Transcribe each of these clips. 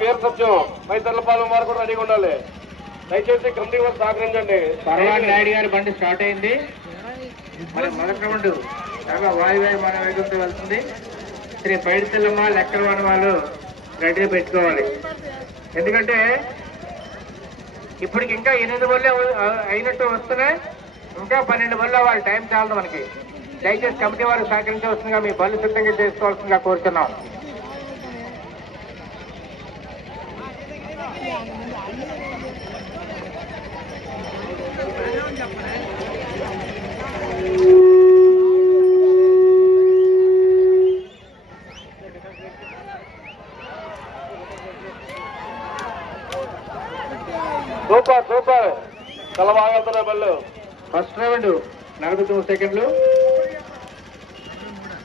వీర సత్యం మైతర్లపాలెం వారు కూడా రెడీగా ఉండాలి. దయచేసి కమిటీ వారు సహకరించండి. పర్వాన్ నాయుడు గారి బండి స్టార్ట్ అయింది. మరి మొదటి రౌండ్ చాలా వాయువేగమైన వేగంతో వెళ్తుంది. శ్రీ పైడితెల్లమ్మ లెక్కలవాని వాళ్ళు రెడీ పెట్టుకోవాలి. ఎందుకంటే ఇప్పటికి ఇంకా 8 బళ్ళే అయినట్టు వస్తున్నాయి. ఇంకా 12 బళ్ళ వాళ్ళ టైం చాలదు మనకి. దయచేసి కమిటీ వారు సహకరించవలసిందిగా మీ బళ్ళు సిద్ధంగా చేసుకోవాల్సిందిగా కోరుతున్నాం. సూపర్ సూపర్ చాలా బాగా వెళ్తున్నాయి బళ్ళు. ఫస్ట్ రౌండ్ 49 సెకండ్లు.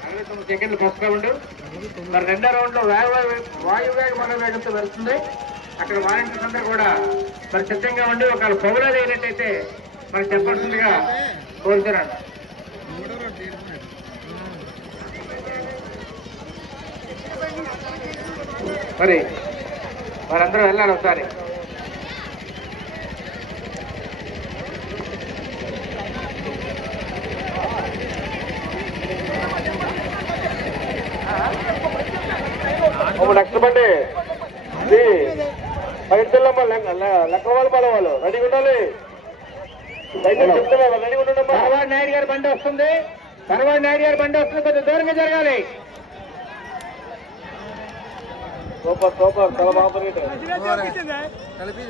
49 సెకండ్లు ఫస్ట్ రౌండ్. మరి రెండో రౌండ్ లో వాయువేగమైన వేగంతో వెళ్తుంది. అక్కడ వాలంటీర్స్ అందరూ కూడా మరి సిద్ధంగా ఉండి ఒకవేళ పౌరాలు అయినట్టయితే మరి చెప్పాల్సిందిగా కోరుతున్నాను. మరి వారందరూ వెళ్ళాలి ఒకసారి. నెక్స్ట్ బండి పైడితెల్లమ్మ లెక్కవాళ్ళ పాలెం వాళ్ళు రెడీగా ఉండాలి. రెడీగా ఉండండి. పర్వాన్ నాయుడు గారి బండి వస్తుంది. పర్వాన్ నాయుడు గారి బండి వస్తుంది. కొంచెం దూరంగా జరగాలి. సూపర్ సూపర్ చాలా బాగా కలిపి